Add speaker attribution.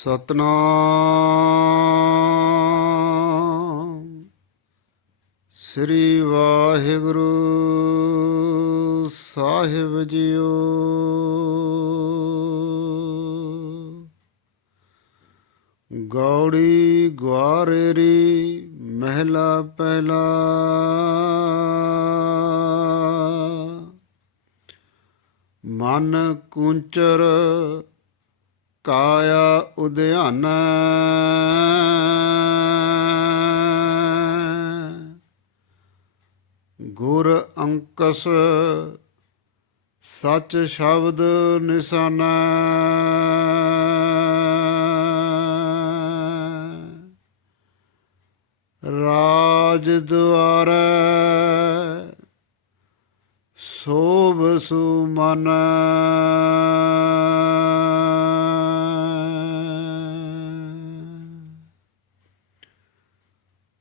Speaker 1: ਸਤਨਾਮ। ਸ੍ਰੀ ਵਾਹਿਗੁਰੂ ਸਾਹਿਬ ਜੀਓ। ਗੌੜੀ ਗੁਆਰੇਰੀ ਮਹਿਲਾ ਪਹਿਲਾ। ਮਨ ਕੁੰਚਰ ਕਾਇਆ ਉਦਿਆਨ ਗੁਰ ਅੰਕਸ ਸੱਚ ਸ਼ਬਦ ਨਿਸਾਨਾ। ਰਾਜ ਦੁਆਰੈ ਸੋਭ ਸੁਮਨ।